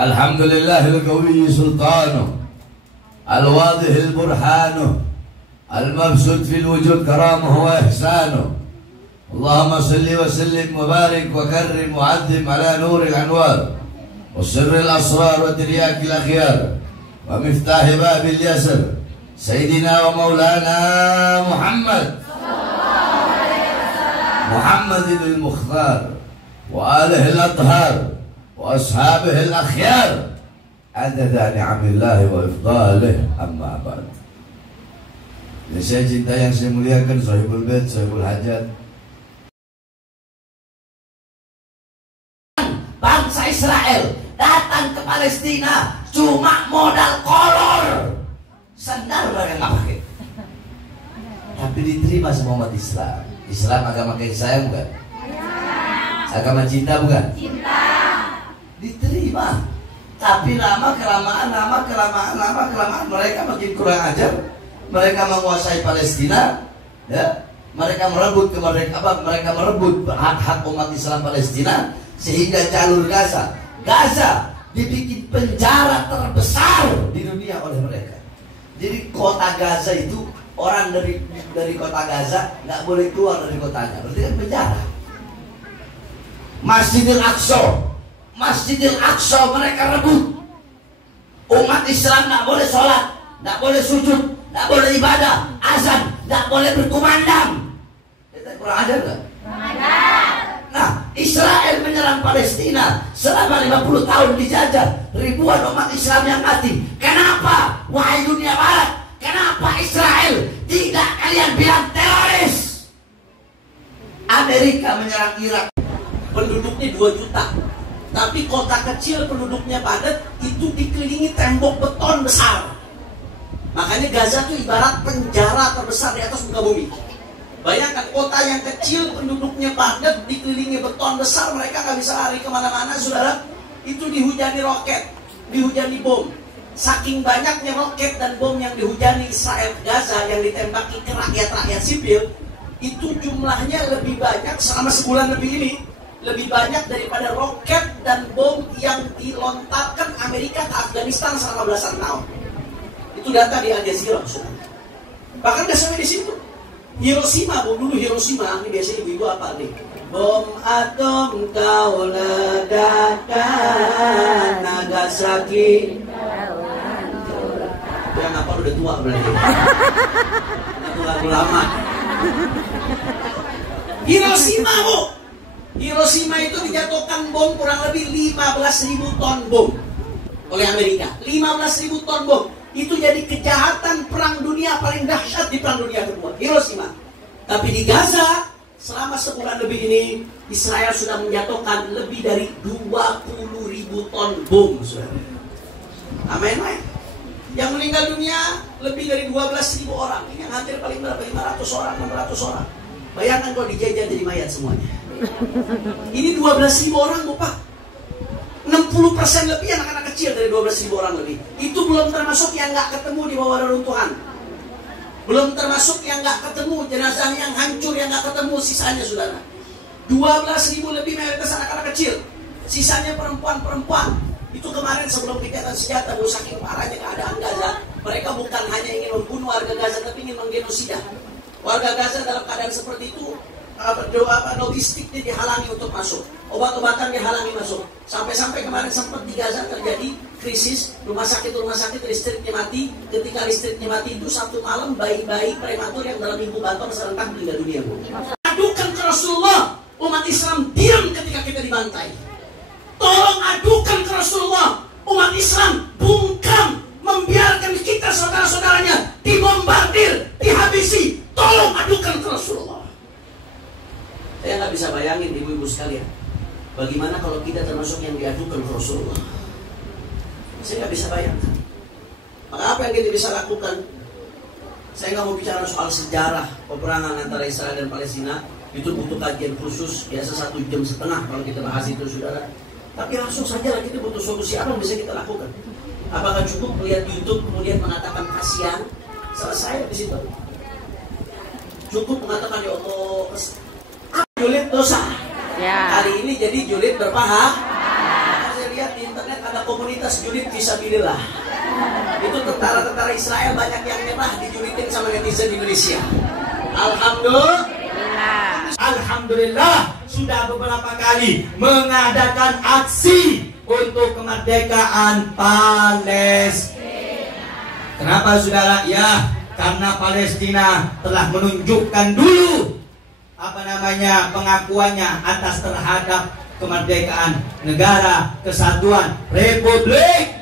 الحمد لله القوي سلطانه الواضح البرهان المبسوط في الوجود كرامه وإحسانه. اللهم صل وسلم وبارك وكرم وعظم على نور الأنوار وسر الأسرار وترياك الأخيار ومفتاح باب اليسر سيدنا ومولانا محمد المختار وآله الأطهار وأصحابه الأخيار عدد نعم الله وإفضاله. أما بعد. Yang saya cinta, yang saya muliakan, Sahibul Bait, Sahibul Hajat, bangsa Israel datang ke Palestina cuma modal kolor, sandal mereka nggak pakai, tapi diterima sama umat Islam. Islam agama kasih sayang bukan? Agama cinta bukan? Cinta. Diterima. Tapi lama kelamaan mereka makin kurang ajar. Mereka menguasai Palestina, ya. Mereka merebut kemerdekaan, mereka merebut hak-hak umat Islam Palestina, sehingga jalur Gaza dibikin penjara terbesar di dunia oleh mereka. Jadi kota Gaza itu, orang dari kota Gaza nggak boleh keluar dari kotanya, berarti kan penjara. Masjidil Aqsa mereka rebut. Umat Islam nggak boleh sholat, nggak boleh sujud, nggak boleh ibadah, azan nggak boleh berkumandang. Kita kurang ajar nggak? Nah, Israel menyerang Palestina selama 50 tahun dijajah, ribuan umat Islam yang mati. Kenapa? Wahai dunia Barat, kenapa Israel tidak kalian bilang teroris? Amerika menyerang Irak, penduduknya 2 juta. Tapi kota kecil penduduknya padat, itu dikelilingi tembok beton besar. Makanya Gaza itu ibarat penjara terbesar di atas muka bumi. Bayangkan kota yang kecil penduduknya padat dikelilingi beton besar, mereka nggak bisa lari kemana-mana, saudara. Itu dihujani roket, dihujani bom. Saking banyaknya roket dan bom yang dihujani Israel ke Gaza, yang ditembaki ke rakyat-rakyat sipil, itu jumlahnya lebih banyak selama sebulan lebih ini. Lebih banyak daripada roket dan bom yang dilontarkan Amerika ke Afghanistan selama belasan tahun. Itu data di Al Jazeera. Bahkan gak sampai di situ. Hiroshima, bom dulu Hiroshima. Ini biasanya ibu-ibu apa nih? Bom atom kau ledakan Nagasaki. Yang apa udah tua berarti? Itu lagu lama. Hiroshima, Bu. Hiroshima itu dijatuhkan bom kurang lebih 15.000 ton bom oleh Amerika. 15.000 ton bom. Itu jadi kejahatan perang dunia paling dahsyat di perang dunia kedua, Hiroshima. Tapi di Gaza selama sebulan lebih ini Israel sudah menjatuhkan lebih dari 20.000 ton bom. Amin. Yang meninggal dunia lebih dari 12.000 orang. Yang hampir paling berapa? 500 orang, 600 orang. Bayangkan kalau dijajah jadi mayat semuanya. Ini 12.000 orang, Bapak. 60% lebih anak-anak kecil dari 12.000 orang lebih. Itu belum termasuk yang nggak ketemu di bawah reruntuhan. Belum termasuk yang nggak ketemu, jenazah yang hancur yang nggak ketemu sisanya, saudara. 12.000 lebih mayoritas anak-anak kecil. Sisanya perempuan-perempuan. Itu kemarin sebelum gencatan senjata, saking parahnya keadaan Gaza, mereka bukan hanya ingin membunuh warga Gaza, tapi ingin menggenosida. Warga Gaza dalam keadaan seperti itu, logistiknya dihalangi untuk masuk, obat-obatan dihalangi masuk, sampai-sampai kemarin sempat di Gaza terjadi krisis, rumah sakit listriknya mati. Ketika listriknya mati itu satu malam bayi-bayi prematur yang dalam inkubator serentak meninggal dunia, Bu. Adukan ke Rasulullah, umat Islam diam ketika kita dibantai. Tolong adukan ke Rasulullah, umat Islam bungkam membiarkan kita saudara-saudaranya dibombardir, dihabisi. Tolong adukan ke Rasulullah. Saya nggak bisa bayangin ibu-ibu sekalian, bagaimana kalau kita termasuk yang diadukan ke Rasulullah. Saya nggak bisa bayangkan. Maka apa yang kita bisa lakukan? Saya nggak mau bicara soal sejarah peperangan antara Israel dan Palestina. Itu butuh kajian khusus, biasa 1,5 jam kalau kita bahas itu, saudara. Tapi langsung saja kita butuh solusi. Apa yang bisa kita lakukan? Apakah cukup melihat YouTube kemudian mengatakan kasihan? Selesai di situ. Cukup mengatakan ya Allah, julid dosa. Ya. Hari ini jadi julid berpahala. Saya lihat di internet ada komunitas julid fisabilillah. Itu tentara-tentara Israel banyak yang nyerah dijulidin sama netizen Indonesia. Alhamdulillah sudah beberapa kali mengadakan aksi untuk kemerdekaan Palestina. Kenapa saudara? Ya, karena Palestina telah menunjukkan dulu pengakuannya atas terhadap kemerdekaan negara kesatuan Republik.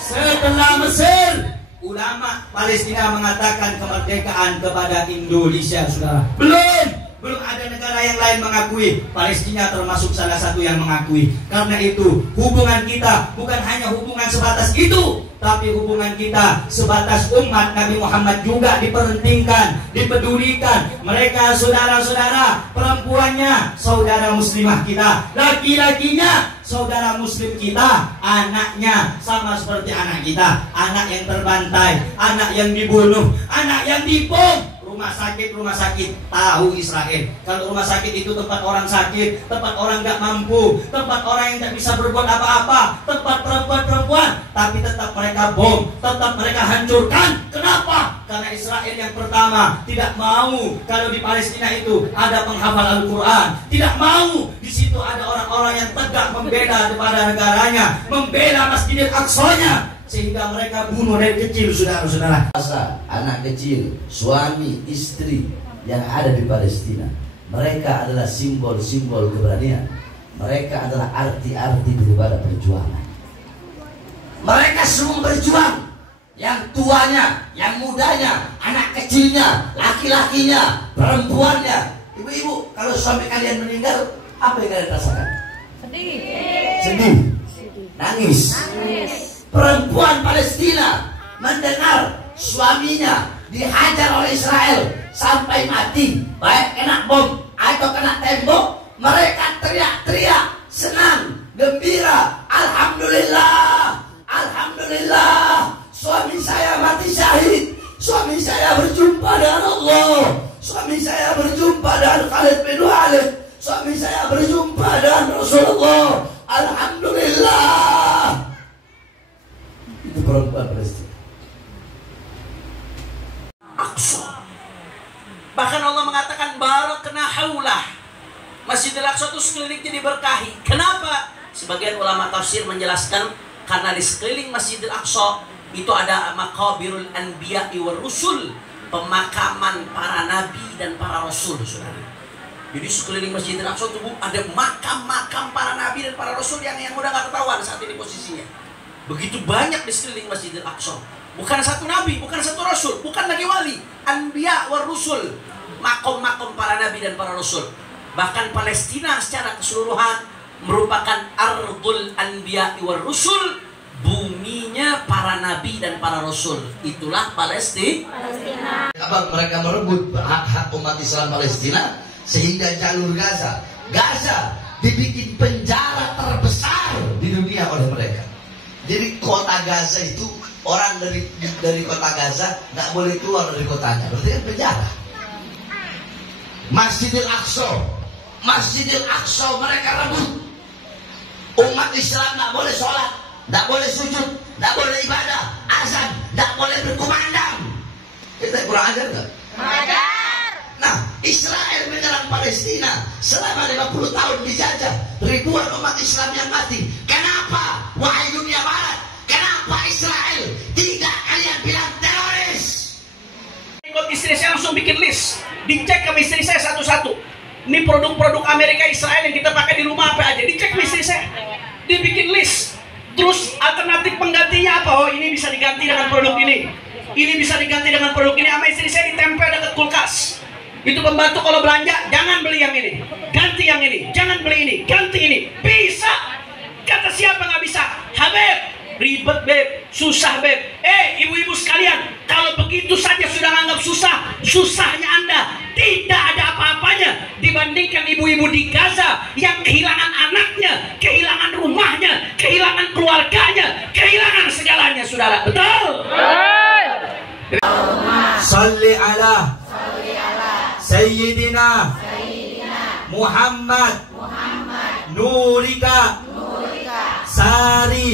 Setelah Mesir, ulama Palestina mengatakan kemerdekaan kepada Indonesia, saudara. Belum ada negara yang lain mengakui. Palestina termasuk salah satu yang mengakui. Karena itu hubungan kita bukan hanya hubungan sebatas itu, tapi hubungan kita sebatas umat Nabi Muhammad juga dipentingkan, dipedulikan. Mereka saudara-saudara, perempuannya saudara muslimah kita, laki-lakinya saudara muslim kita, anaknya sama seperti anak kita. Anak yang terbantai, anak yang dibunuh, anak yang dibom. Rumah sakit tahu Israel. Kalau rumah sakit itu tempat orang sakit, tempat orang gak mampu, tempat orang yang tak bisa berbuat apa-apa, tempat perempuan-perempuan, tapi tetap mereka bom, tetap mereka hancurkan. Kenapa? Karena Israel yang pertama tidak mau kalau di Palestina itu ada penghafal Al-Quran, tidak mau di situ ada orang-orang yang tegak membela kepada negaranya, membela Masjidil Aqsa-nya, sehingga mereka bunuh dari kecil, saudara-saudara. Anak kecil, suami, istri yang ada di Palestina, mereka adalah simbol-simbol keberanian. Mereka adalah arti-arti daripada perjuangan. Mereka semua berjuang. Yang tuanya, yang mudanya, anak kecilnya, laki-lakinya, perempuannya. Ibu-ibu, kalau suami kalian meninggal, apa yang kalian rasakan? Sedih. Nangis. Perempuan Palestina mendengar suaminya dihajar oleh Israel sampai mati, baik kena bom atau kena tembok, mereka teriak-teriak senang, gembira. Alhamdulillah, alhamdulillah, suami saya mati syahid, suami saya berjumpa dengan Allah, suami saya berjumpa dengan Khalid bin Walid, suami saya berjumpa dengan Rasulullah. Alhamdulillah. Itu perempuan Palestina. Aqsa. Bahkan Allah mengatakan barakna haulah. Masjidil Aqsa itu sekelilingnya diberkahi. Kenapa? Sebagian ulama tafsir menjelaskan karena di sekeliling Masjidil Aqsa itu ada maqabirul anbiya war rusul, pemakaman para nabi dan para rasul, saudara. Jadi sekeliling Masjidil Aqsa itu ada makam-makam para nabi dan para rasul yang udah gak ketahuan saat ini posisinya. Begitu banyak di sekeliling Masjidil Aqsa. Bukan satu nabi, bukan satu rasul, bukan lagi wali. Anbiya war rusul, makom-makom para nabi dan para rasul. Bahkan Palestina secara keseluruhan merupakan ardul anbiya war rusul, buminya para nabi dan para rasul. Itulah Palestina. Apa mereka merebut hak-hak umat Islam Palestina sehingga jalur Gaza dibikin penjara terbesar di dunia oleh mereka. Jadi kota Gaza itu orang dari kota Gaza nggak boleh keluar dari kotanya, berarti kan penjara. Masjidil Aqsa mereka rebut. Umat Islam nggak boleh sholat, nggak boleh sujud, nggak boleh ibadah, azan, nggak boleh berkumandang. Kita kurang ajar nggak? Ajar. Nah, Israel menyerang Palestina selama 50 tahun dijajah, ribuan umat Islam yang mati. Kenapa? Wahai dunia barat, kenapa Israel tidak kalian bilang teroris? Ikut istri saya langsung bikin list, dicek ke istri saya satu-satu. Ini produk-produk Amerika Israel yang kita pakai di rumah apa aja, dicek ke istri saya, dibikin list. Terus alternatif penggantinya apa? Oh, ini bisa diganti dengan produk ini bisa diganti dengan produk ini. Sama istri saya ditempel dekat kulkas. Itu pembantu kalau belanja, jangan beli yang ini, ganti yang ini, jangan beli ini, ganti ini. Bisa. Kata siapa nggak bisa? Habib, ribet beb, susah beb. Ibu-ibu sekalian, kalau begitu saja sudah anggap susah, susahnya Anda tidak ada apa-apanya dibandingkan ibu-ibu di Gaza yang kehilangan anaknya, kehilangan rumahnya, kehilangan keluarganya, kehilangan segalanya, saudara. Betul? Salli ala Sayyidina Muhammad Nurika Sari